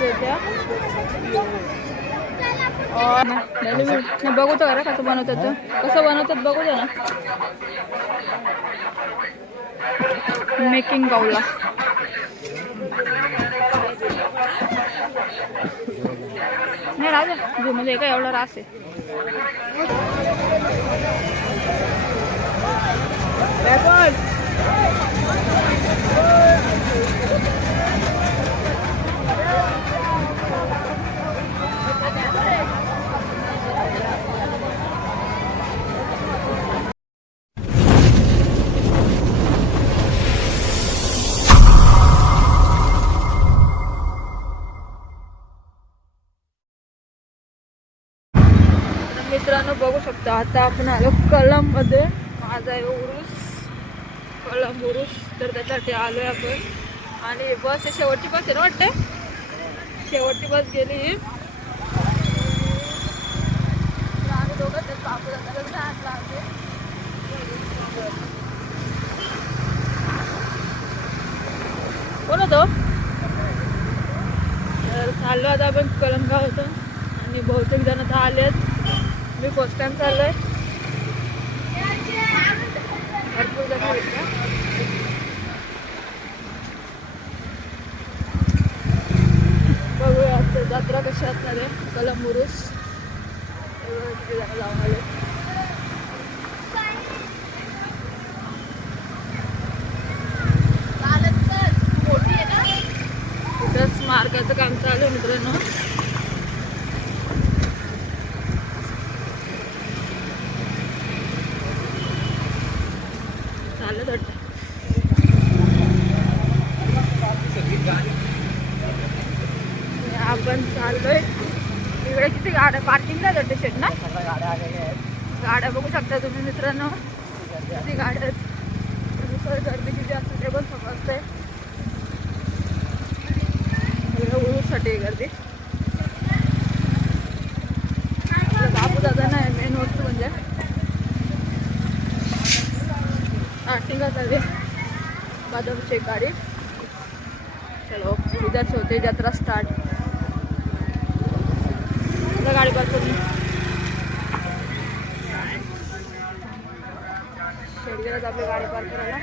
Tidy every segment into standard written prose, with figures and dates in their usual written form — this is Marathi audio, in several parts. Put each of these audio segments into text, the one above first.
देत्या बघू तर खरं कसं बनवतात कसं बनवतात बघू दे ना मेकिंग बाउला नाही राजा म्हणजे का एवढा रास आहे मित्रांनो बघू शकता आता आपण आलो कळंब मध्ये माझा आहे उरूस कळंब उरूस तर त्याच्यासाठी आलोय आपण आणि बस आहे शेवटची बस आहे ना वाटते शेवटची बस गेली आम्ही दोघं ते कापू कोण होतो तर चाललो आता आपण कळंब गाव होतो आणि बहुतेक जण तर आलेत मी फर्स्ट टाइम चाललोय भरपूर जण बघूया आजची जत्रा कशी असणार आहे कळंब उरूस लावून आले इथंच मार्गाचं काम चालू आहे मित्रांनो आपण चाललोय इकडे किती गाड्या पार्किंगला जाते शेट ना गाड्या बघू शकता तुम्ही मित्रांनो किती गाड्या आहेत गर्दी किती असते ते पण समजते उरूसाठी गर्दी बापू दादा नाही मेन वस्तू म्हणजे स्टार्टिंग चालली बादामची एक गाडी चलो इधर से होते यात्रा स्टार्ट गाड़ी पार्क करून शेडगेलाच आपली गाडी पार्क करायला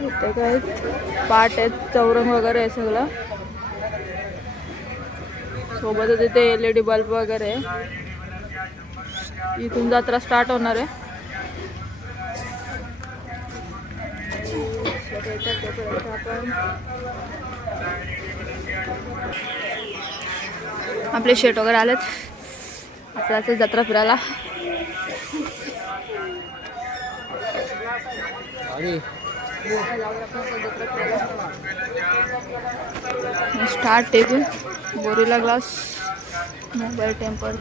इथे काय पाट आहेत चौरंग वगैरे आहे सगळं सोबतच इथे LED बल्ब वगैरे इथून जत्रा स्टार्ट होणार आहे आपले शेट वगैरे आलेत आपल्याच जत्रा फिरायला start table gorilla glass mobile temper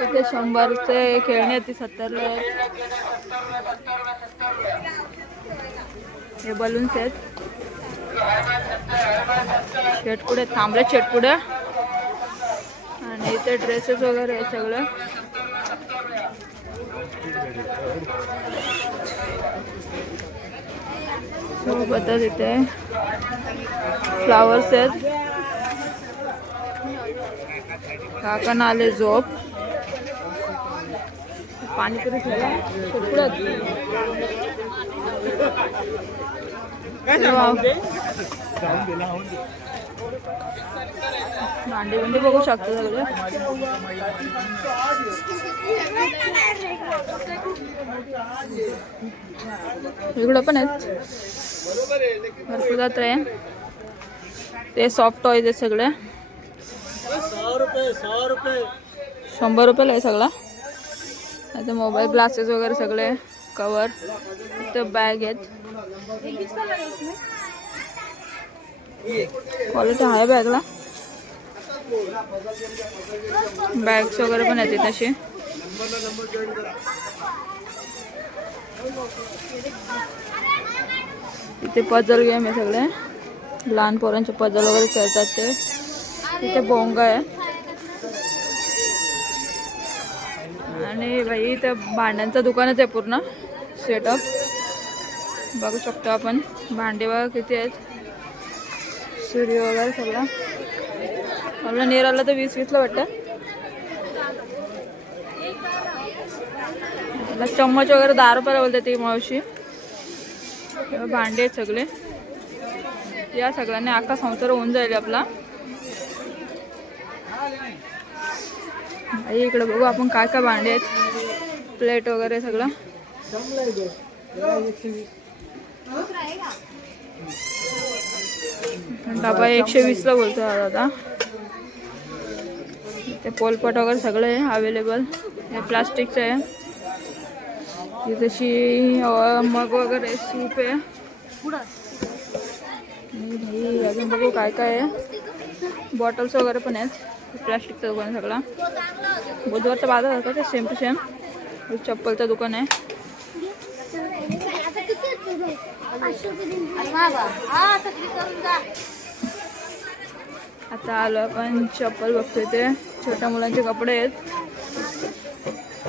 इथे 100चे खेळणे ती 70ला हे बलून्स आहेत शेट पुढे थांबले शेट पुढे आणि इथे ड्रेसेस वगैरे आहे सगळं सोबतच इथे फ्लावर्स आहेत काका आले झोप पाणीपुरी खायला भांडी म्हणजे बघू शकतो सगळं इकडं पण आहेत भरपूर जत्रा आहे ते सॉफ्ट टॉयज आहे सगळे 100 रुपयाला आहे सगळा आता मोबाईल ग्लासेस वगैरे सगळे कवर इथं बॅग आहेत क्वालिटी आहे बॅगला बॅग्स वगैरे पण येते तसे. इथे पझल गेम आहे सगळे, लहान पोरांचे पझल वगैरे खेळतात ते. इथे बोंगा आहे आणि बाई इथे भांड्यांचं दुकानच आहे पूर्ण सेटअप. बघू शकतो आपण भांडे बघा किती आहेत, सुरी वगैरे सगळं. आपला नेराला तर 20-20 ला वाटतं. चम्मच वगैरे 10 रुपयाला बोलते ती मावशी. भांडे आहेत सगळे. या सगळ्यांनी अख्खा संसार होऊन जाईल आपला. इकडे बघू आपण काय काय भांडे आहेत, प्लेट वगैरे सगळं. डबा 120 ला बोलतो दादा. ते पोलपट वगैरे सगळं आहे अवेलेबल. हे प्लास्टिकचं आहे. तशी मग वगैरे सूप आहे. अजून बघू काय काय आहे. बॉटल्स वगैरे पण आहेत. प्लास्टिकचं दुकान आहे सगळं. बुधवारचा बाजार होता ते सेम टू सेम. चप्पलचं दुकान आहे. आता आलो आपण चप्पल बघतोय ते छोट्या मुलांचे कपडे आहेत,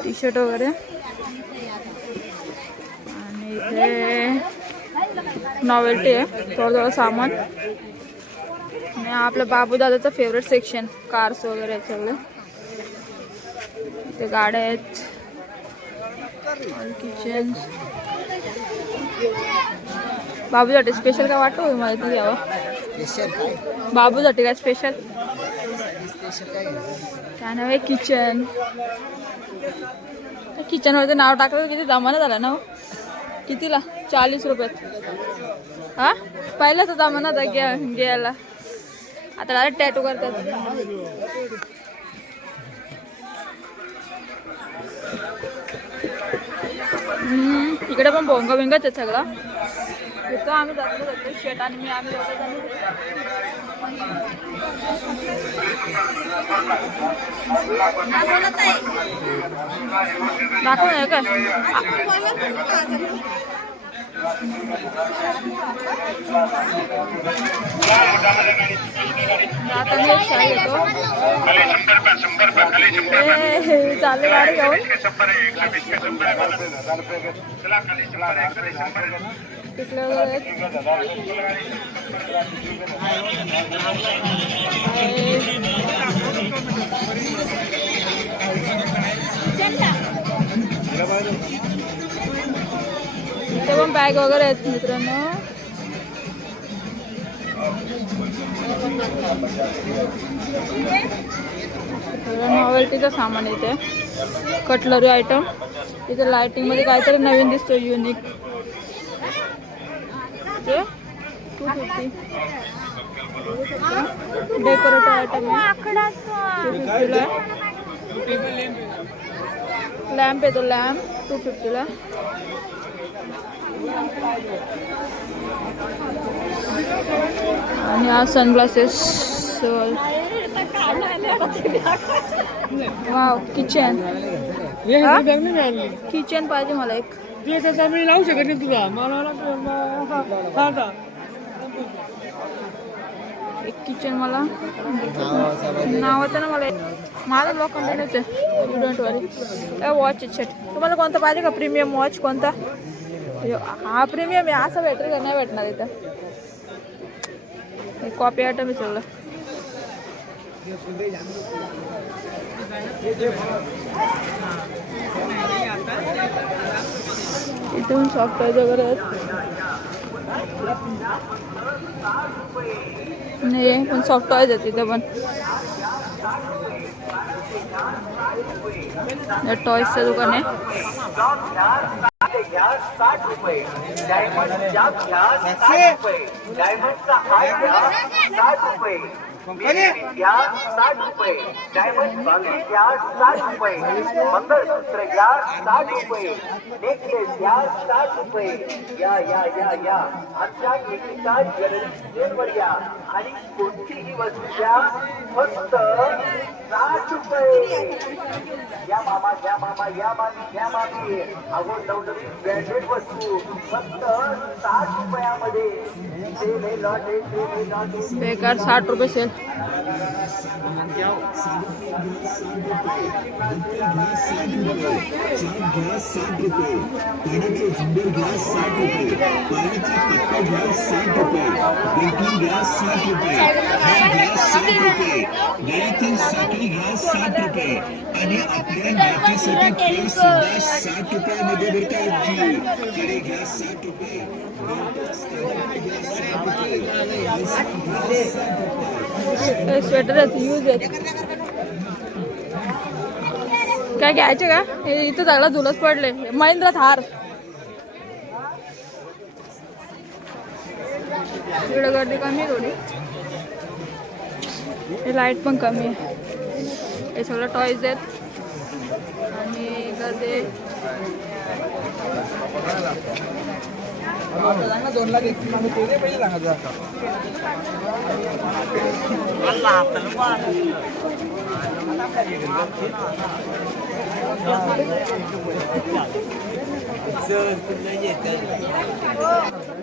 टी शर्ट वगैरे. आणि इथे नॉवेल्टी आहे थोडं सामान. आणि आपलं बाबू दादाचं फेवरेट सेक्शन कार्स वगैरे आहेत सगळे. इथे गाड्या आहेत, किचन. बाबूसाठी स्पेशल काय वाटतं मला इथे घ्यावं. बाबूसाठी काय स्पेशल काय नाव आहे. किचन. किचनवरती नाव टाकलं किती जमाना झाला ना. कितीला 40 रुपयात. हा पहिला तर जमाना होता घ्यायला. आता डायरेक्ट टॅटू करतात. इकडे पण भोंगा बिंगाच आहे सगळं. इथं आम्ही जातो शेट आणि आम्ही दाखव नाही काय. आता मी एक शाळा घेतो. चालू गाडी घेऊन तिथले वगैरे इथे पण बॅग वगैरे आहेत मित्रांनो. नॉवेल्टीचं सामान इथे, कटलरी आयटम. इथे लाइटिंग मध्ये काहीतरी नवीन दिसतो युनिक. ते 250 डेकोरेटिव्ह आयटम आहे. 250 ला. लॅम्प आहे तो लॅम्प 250 ला. आणि हा सनग्लासेस. Wow kitchen. किचन पाहिजे मला एक. लावू शकत नाही तुला. एक किचन मला नावाचं ना मला. माझा ब्लॉक कंटिन्यूच आहे. Don't worry. वॉच सेट तुम्हाला कोणता पाहिजे का. प्रीमियम वॉच कोणता. हा प्रीमियम आहे. असं भेटेल का नाही भेटणार इथं. कॉपी आयटम आहे सगळं. इथे पण सॉफ्टवेअर वगैरे आहेत. नाही पण सॉफ्टवेअर आहेत तिथे पण. टॉयचं दुकान आहे. घ्या 60 रुपये, डायमंड बांगडी घ्या 60 रुपये, मंगळसूत्र घ्या 60 रुपये, नेकलेस घ्या 60 रुपये. या या या या आमच्या निकिता ज्वेलरी स्टोअरवर या आणि कोणतीही वस्तू घ्या फक्त 60 रुपये. या मामा घ्या मामा, या मामी घ्या मामी, अगो नवनवीन ब्रँडेड वस्तू फक्त 60 रुपयामध्ये. बेकार 60 रुपये सेल. आणि आपल्या नातीसाठी केस सुद्धा 60 रुपयामध्ये भेटतात. कडे घ्या 60 रुपये. स्वेटर आहेत, यूज आहेत. काय घ्यायचे का? हे इथं सगळा धुलच पडले. महिंद्रा थार. इकडे गर्दी कमी आहे थोडी. हे लाईट पण कमी आहे. हे सगळं टॉयज आहेत आणि गर्दी.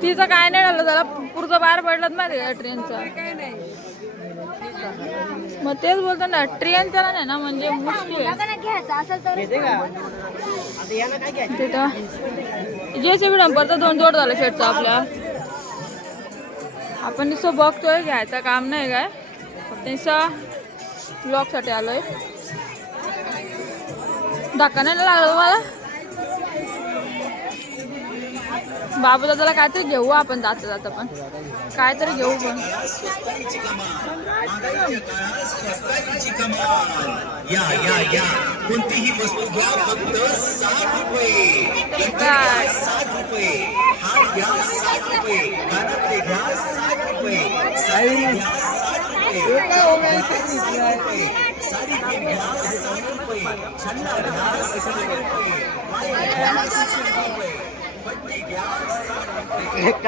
तिचं काय नाही झालं, त्याला पुढचं बाहेर पडलं माहिती का ट्रेनचं. मग तेच बोलतो ना, ट्रेन त्याला नाही ना म्हणजे मुश्किल तिथं. जेसीबी डंपरचं 2 जोड झालं शेटचं आपल्या. आपण नुसतं बघतोय, घ्यायचं काम नाही काय, फक्त नुसतं ब्लॉगसाठी आलोय. धक्का नाही लागला तुम्हाला? बाबू दादाला काहीतरी घेऊ आपण जाता जाता, पण काहीतरी घेऊ पण. या या या कोणतीही वस्तू घ्या फक्त 60 रुपये. 60 रुपये. हार घ्या 60 रुपये. कानातले घ्या 60 रुपये. साडी घ्या 60 रुपये. साडी घ्या 60 रुपये. छंडा घ्या 60 रुपये. घ्या 60 रुपये. पट्टी घ्या 60 100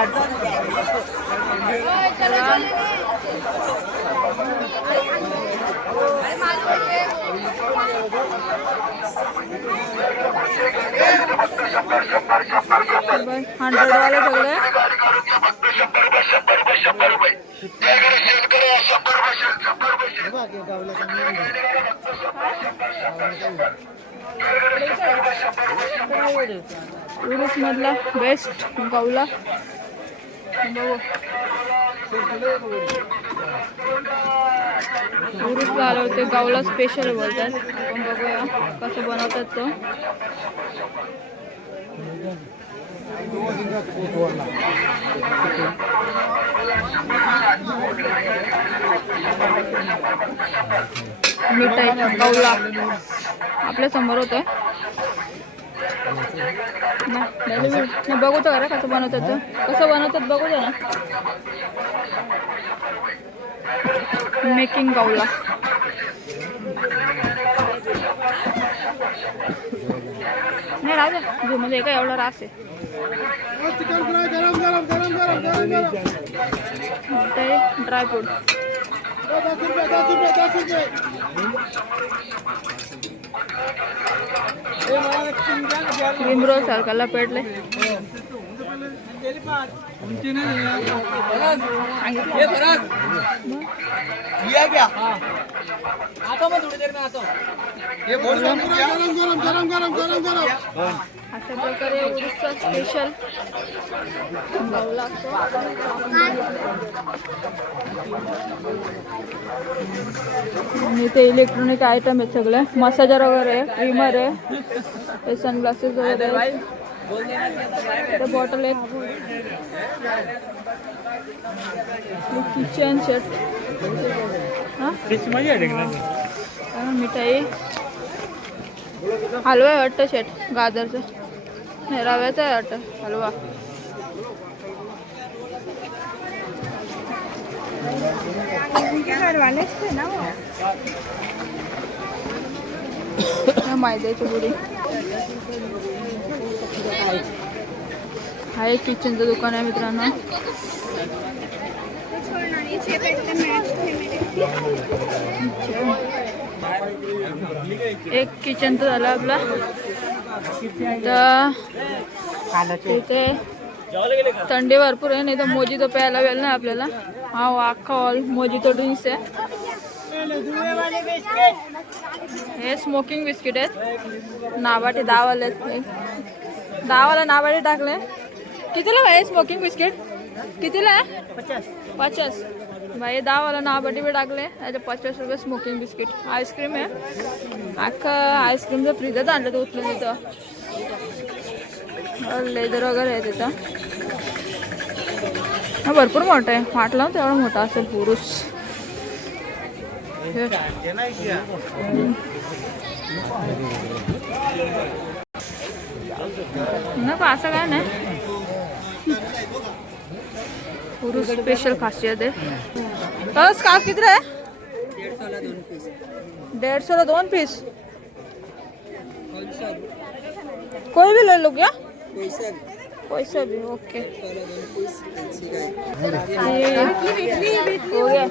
वाले सगळे. उरुस मधला बेस्ट गावला बघू. उरुसला आलं होते, गावला स्पेशल बोलतात. आपण बघूया कसं बनवतात तो. मिठाई गावला आपल्या समोर होतं. बघू तर खरं कसं बनवतात, कसं बनवतात बघू दे ना. मेकिंग गावला. नाही राजा झूमध्ये का एवढा रास आहे. ड्रायफ्रूट क्रीम रोल सारखाला पेटले. अशा प्रकारे उरुसचा स्पेशल गावला असतो. आणि इथे इलेक्ट्रॉनिक आयटम आहेत सगळे. मसाजर वगैरे आहे, ट्रिमर आहे, सनग्लासेस वगैरे आहे. बॉटल एक किचन सेट. हां मिठाई हलवा आहे वाटतं शेट. गाजरचं नाही, रव्याचा आहे वाटतं हलवा. मैद्याची पुरी. हा एक किचनचं दुकान आहे मित्रांनो. एक किचनचं झालं आपला. तर तिथे थंडी भरपूर आहे, नाही तर मोजितो प्यायला वेळ नाही आपल्याला. हा अख्खा ऑल मोजितो ड्रिंक्स आहे. हे स्मोकिंग बिस्किट आहेत, नाबाटे 10 वाले आहेत. 10 वाला नाबाटे टाकले. कितीला आहे स्मोकिंग बिस्किट? कितीला आहे? 50. भाई 10 वाला नाबाटे भी टाकले. 50 रुपये स्मोकिंग बिस्किट. आईस्क्रीम आहे, अख्खा आईस्क्रीमचं फ्रीजच आणलं तर उचलून तिथं. लेदर वगैरे आहे तिथं. हा भरपूर मोठा आहे, फाटला तेवढा मोठा असेल पुरुष. नको असं काय नाही, पुरुष स्पेशल खासियत आहे. स्कार्फ किती आहे? 150 ला 2 पीस. कोई भी ले लो क्या? पैसा भी ओके. हो गया.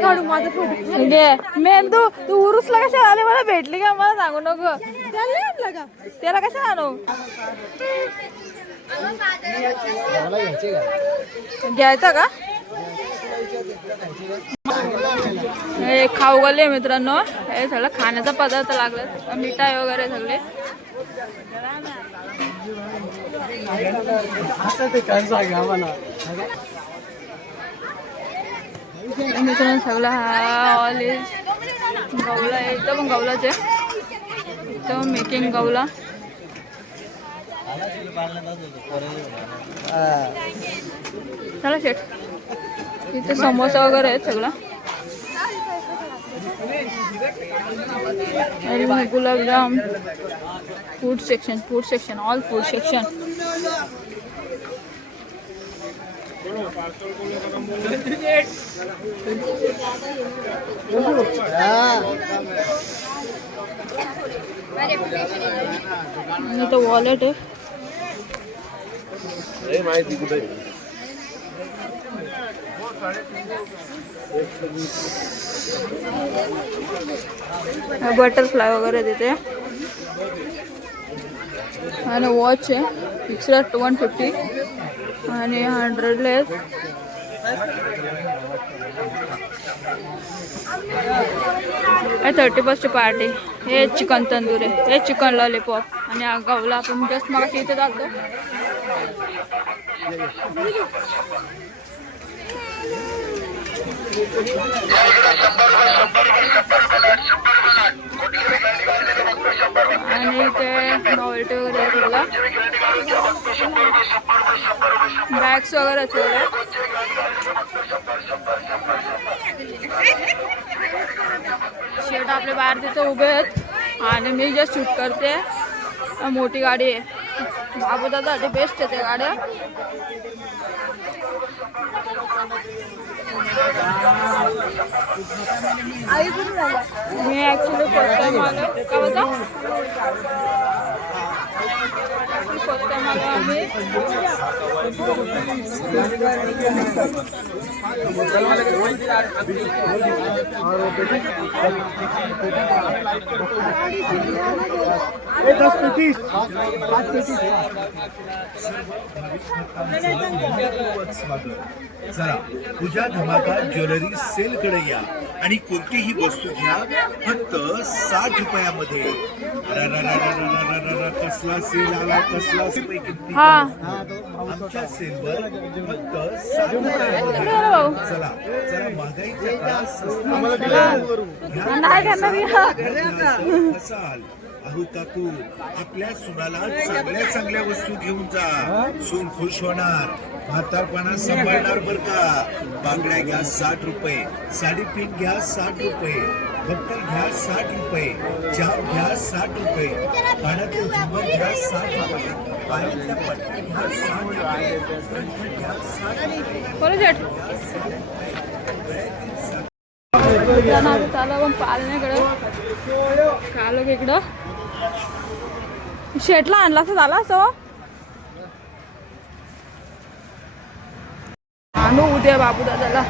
काढू माझा फोटो. मेंदू तू उरुसला कशा आले? मला भेटली का? मला सांगू नको. त्याला कशा आणू? घ्यायचा का? हे खाऊ गले मित्रांनो. हे सगळं खाण्याचा पदार्थ लागला, मिठाई वगैरे सगळे. मित्रांनो सगळं हा ऑलिज गवला आहे, एकदम गवलाचे, एकदम मेकिंग गवला. चला शेट, इथे समोसा वगैरे आहेत सगळं. आणि गुलाबजाम. Food section all food section. इथं वॉलेट आहे. बटरफ्लाय वगैरे तिथे. आणि वॉच आहे, फिक्स्ड 150 आणि 100ला आहेत. हे 31st पार्टी. हे चिकन तंदूर आहे, हे चिकन लॉलीपॉप. आणि हा गवला आपण जस्ट मग इथे जातो. आणि इथे नॉवेल्टी वगैरे आहे सगळं. बॅग्स वगैरे सगळं. शेट आपले बाहेर तिथे उभे आहेत आणि मी जे शूट करते. मोठी गाडी आहे, बाबू दादासाठी बेस्ट आहे त्या गाड्या. मी ॲक्च्युली फर्स्ट टाइम आलो. का बघा फर्स्ट टाइम आलो आम्ही. चला पूजा धमाका ज्वेलरी सेल कडे या आणि कोणतीही वस्तू घ्या फक्त 60 रुपयामध्ये. कसला सेल आला, कसला किंमती. आमच्या सेलवर फक्त 60 रुपयामध्ये. चला जरा महागाईचा त्रास असाल. अहो काकू, आपल्या सुनाला चांगल्या चांगल्या वस्तू घेऊन जा, सून खुश होणार, म्हातारपणा सांभाळणार बर का. बांगड्या घ्या 60 रुपये, साडी पिन घ्या 60 रुपये, बक्कल घ्या 60 रुपये, चाप घ्या 60 रुपये, कानातले झुंबर घ्या 60 रुपये, पायातल्या पट्ट्या घ्या 60 रुपये, कंठी घ्या 60 रुपये. बोलो शेट चालू पण पालण्याकडं कालो इकडं शेटला आणला असं झाला असं आणू उद्या बाबू दादाला.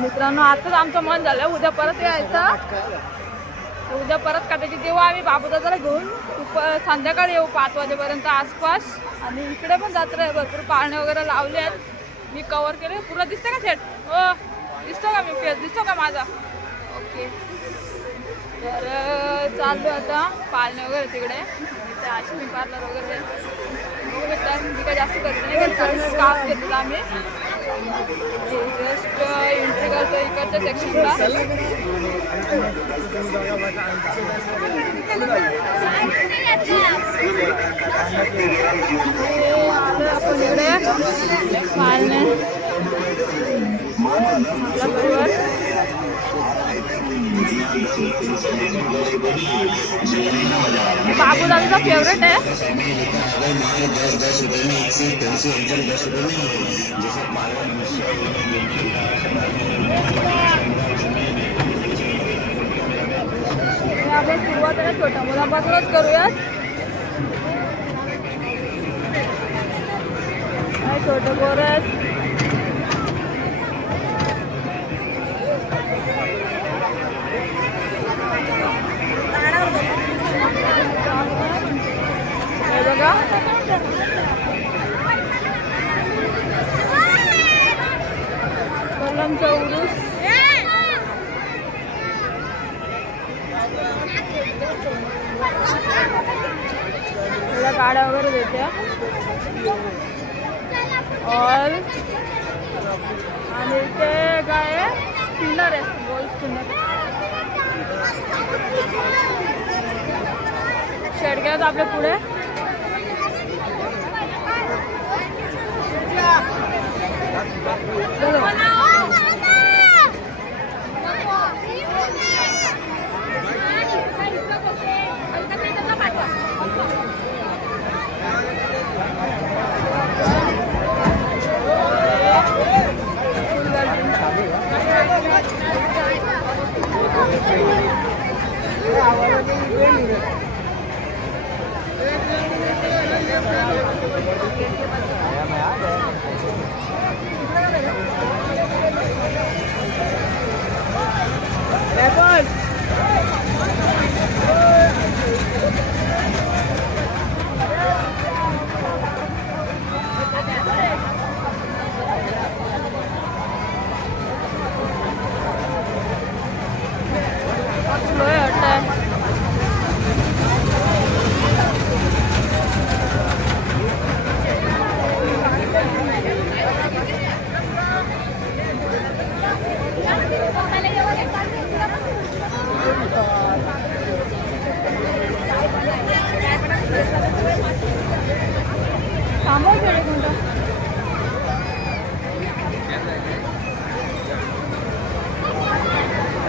मित्रांनो आताच आमचं मन झालं उद्या परत यायचं. उद्या परत काढायची तेव्हा आम्ही बाबू दादाला घेऊन संध्याकाळी येऊ 5 वाजेपर्यंत आसपास. आणि इकडे पण जत्रा आहे, भरपूर पाळणे वगैरे लावले आहेत. मी कव्हर केले पूर्ण. दिसतं का शेट? हो दिसतो का? मी फेस दिसतो का माझा? ओके. तर चाललो आता पाळणे वगैरे तिकडे. ते आईस्क्रीम पार्लर वगैरे बघू शकता. मी काय जास्त करते नाही, स्कार्फ घेतला आम्ही. जस्ट एंट्री करतो इकडच्या सेक्शनला. आपण इकडे पाळणे आपला परिवार बाबू दादाचा फेवरेट आहे. आपण सुरुवातीला छोट्या मुलांपासूनच करूयात. छोटे पोरं आहेत. हे बघा कलमचा उरूस. त्याला गाड्या वगैरे देते. और आणि ते काय आहे स्पिनर आहे, बॉल स्पिनर. शेडक्यात आपल्या पुढे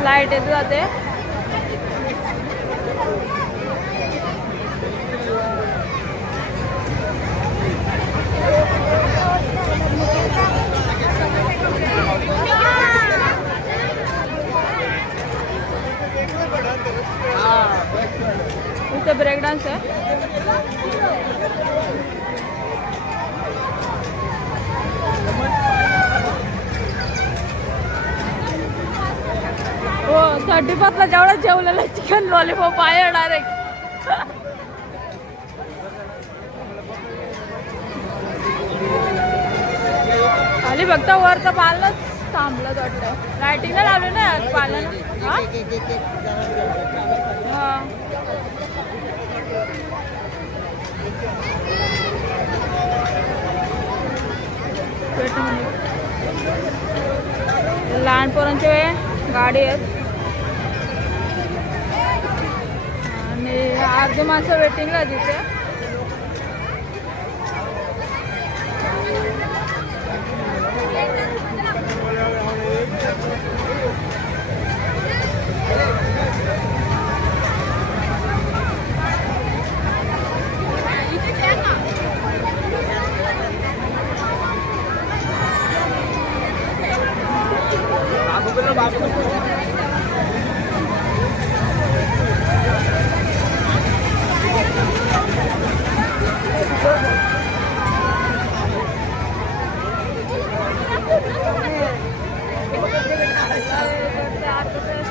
लाईट येत जाते. इथे ब्रेक डान्स आहे. हो 35ला जेवढा जेवलेला चिकन लॉलीपॉप आहे डायरेक्ट. खाली फक्त वरचं पालनच थांबलं वाटतं. लायटिंगला लावले ना पालन. हा लहान पोरांचे गाडी आहेत आणि अर्धी माणसं वेटिंगला तिथे.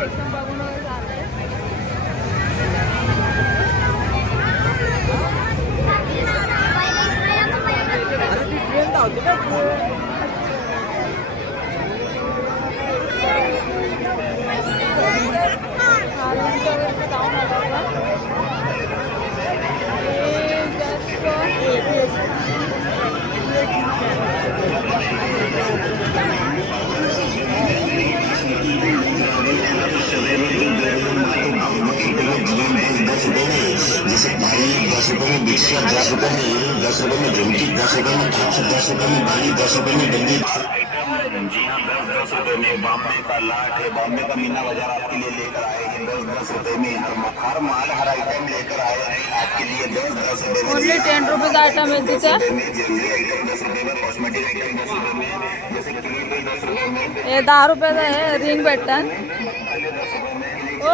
सेक्शन बघून झालंय. जैसे भाई 10 रुपए में बिस्किट, 10 रुपए में हीरो, 10 रुपए में झुमकी, 10 रुपए में थाप्स, 10 रुपए में बाली, 10 रुपए में डंडी। जी हाँ, 10 रुपए में बॉम्बे का लाट है, बॉम्बे का मीना बाजार आपके लिए लेकर आए हैं 10 रुपए में। हर माल हर आइटम लेकर आए हैं आपके लिए 10 रुपए में। ओनली 10 रुपीज आइटम आहे तिथे. जरूरी आइटम 10 रुपए में, कॉस्मेटिक आइटम 10 रुपए में, जैसे क्रीम 10 रुपए में. हे 10 रुपयाचं आहे. रिंग भेटतात. ओ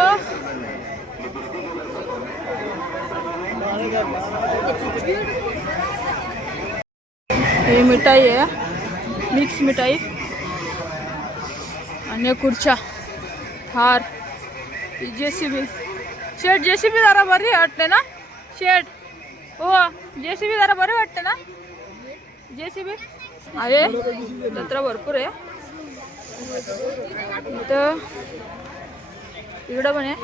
हे मिठाई आहे, मिक्स मिठाई आणि खुर्च्या, हार, JCB. शेट JCB जरा बरी वाटते ना शेट. हो JCB जरा बरी वाटते ना. JCB आहे जत्रा भरपूर आहे इथं. इकडं पण आहे.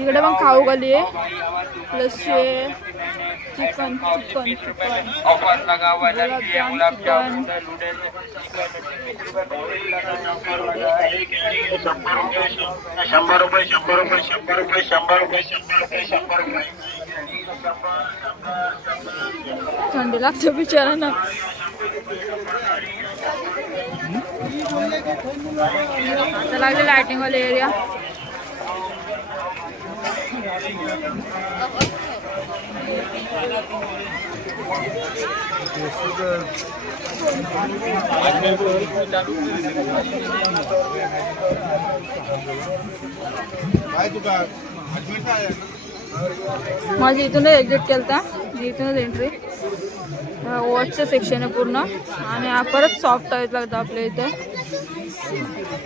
इकडे पण खाऊ गली आहे. प्लस चिकन चिकन चिकन गुलाबजाम थंडी लागते बिचारांना. आता लागले लाइटिंग वाले एरिया. माझी इथून एक्झिट केलता. इथूनच एंट्री. वॉचचं सेक्शन आहे पूर्ण. आणि हा परत सॉफ्ट टॉयज लागतं आपल्या इथे.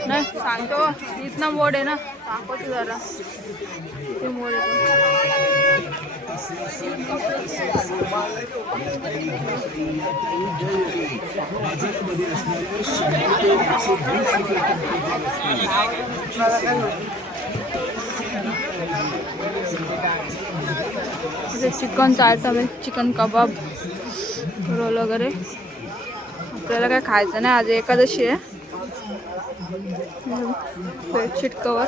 नाही सांगतो इथनं मोड आहे ना, दाखवतो जरा. इथे मोड येतो. चिकनचा आयटम आहे. चिकन कबाब, रोल वगैरे. आपल्याला काय खायचं नाही आज, एकादशी आहे. बेडशीट कवर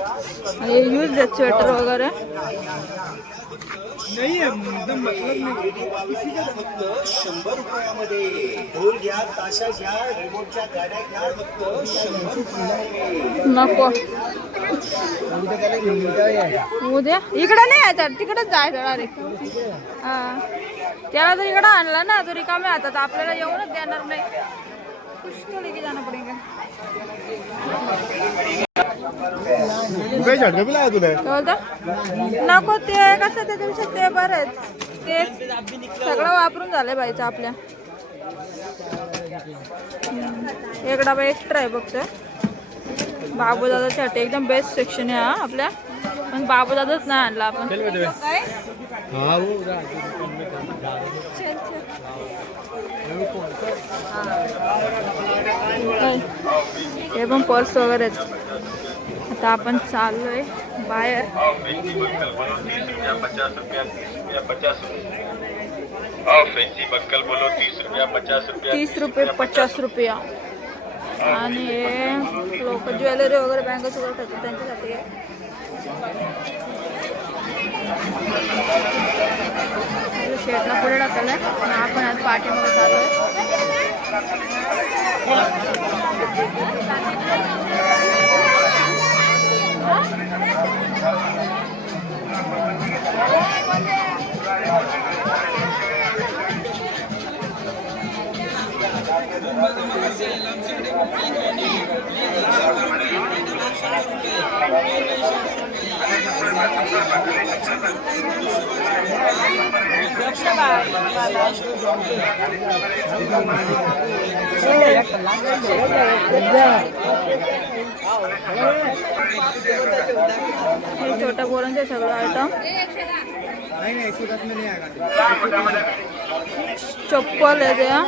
आणि यूज आहेत स्वेटर वगैरे. नाही एकदम फक्त 100 रुपयामध्ये. ढोल घ्या, ताशा घ्या, रिमोटच्या गाड्या घ्या, फक्त 100 रुपये. नको उद्या इकडं नाही यायचं, तिकडंच जायचं डायरेक्ट. हा त्याला जर इकडं आणला ना तो रिकामे हातात आपल्याला येऊनच देणार नाही. पुष्कळ लेके जाणं पडेल. नको ते कसं त्या दिवशी ते बरं आहेत. ते सगळं वापरून झालंय बाईचं आपल्या. एक डबा एक्स्ट्रा आहे फक्त. बाबूदादासाठी एकदम बेस्ट सेक्शन आहे हा आपल्या. पण बाबूदादाच नाही आणला आपण. हे पण पर्स वगैरे आहेत. आता आपण चाललोय बाहेर. ₹30 ₹50. आणि लोक ज्वेलरी वगैरे बँगल्स वगैरे ठेवतात त्यांच्यासाठी. शेटला पुढे टाकलंय आणि आपण आज पाठीमागे चालू हे छोट्या पोरांचे सगळं आयटम चप्पल आहे त्या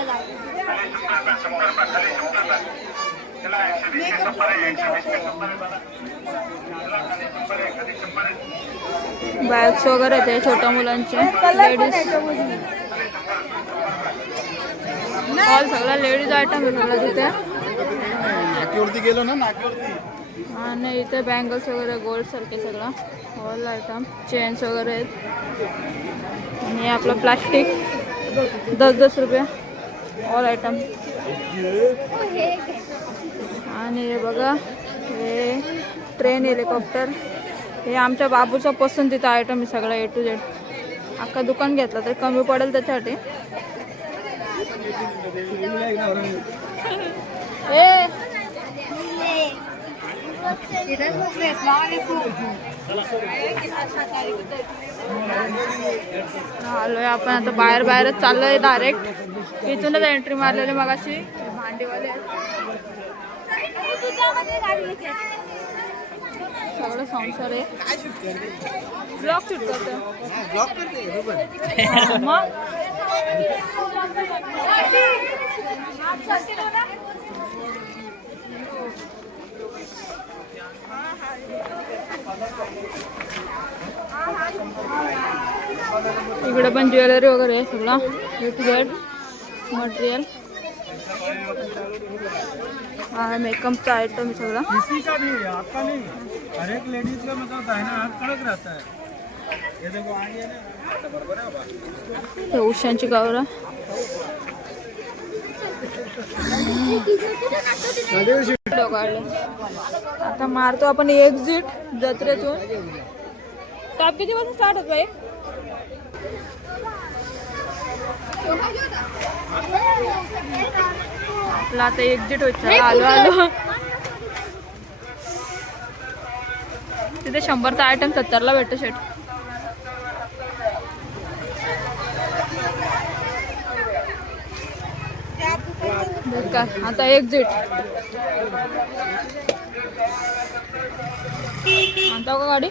बॅग्स वगैरे ते छोट्या मुलांचे लेडीज ऑल सगळं लेडीज आयटम आहे सगळं तिथे नाक्यावरती गेलो ना नाक्यावरती आणि इथे बँगल्स वगैरे गोल्ड सारखे सगळं ऑल आयटम चेन्स वगैरे आहेत आणि आपलं प्लास्टिक 10-10 रुपये ऑल आयटम आणि हे बघा हे ट्रेन हेलिकॉप्टर हे आमच्या बाबूचा पसंतीचा आयटम आहे सगळं A to Z अख्खा दुकान घेतला तर कमी पडेल त्याच्यासाठी आलोय आपण आता बाहेरच चाललोय डायरेक्ट इथूनच एंट्री मारलेली मगाशी भांडीवाले सगळं संसार आहे ब्लॉग शूट करतो मग इकडे पण ज्वेलरी वगैरे आहे सगळं A to Z मटेरियल हा मेकअपचा आइटम है सगळं किसी का भी आपका नहीं हर एक लेडीज का मतलब दाहिना हाथ कड़क रहता है ये देखो आगे ना बरोबर है हे उशांची गावरा व्हिडिओ काढले आता मारतो आपण एक्झिट जत्रेतून टॉप किती वाजता स्टार्ट होत बाई आपला आता एक्झिट होत आलो तिथे 100चा आयटम 70ला भेटतो शेट का आता एक्झिट आणता का गाडी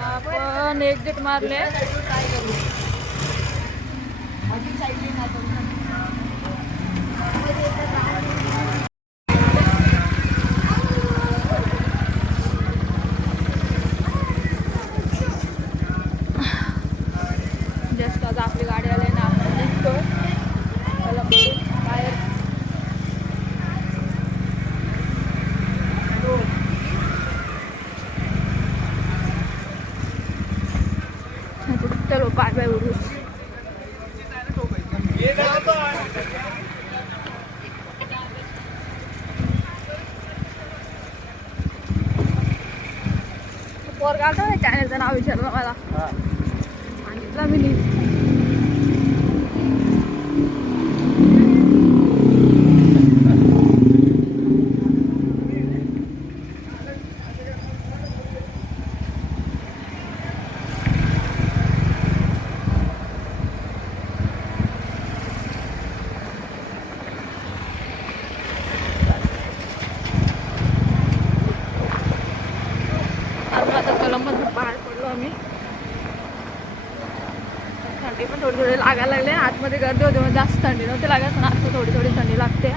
आपण एक्झिट मारले जस्ट आता आपली गाडी आली ना आपण निघतोय बाहेर चलो बाय बाय उरुस पोरगा का चॅनलचं नाव विचारलं मला सांगितलं मी नीट आता कलममधून बाहेर पडलो आम्ही थंडी पण थोडी थोडी लागायला लागले आतमध्ये गर्दी होती मग जास्त थंडी नव्हती लागत पण आता थोडी थोडी थंडी लागते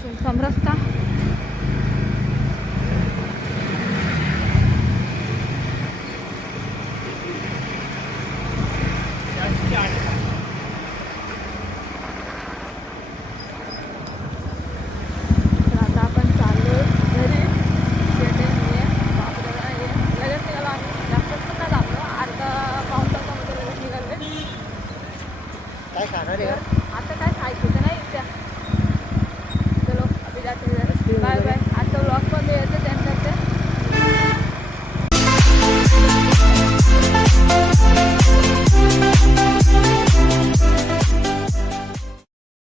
सुनसम रस्ता यार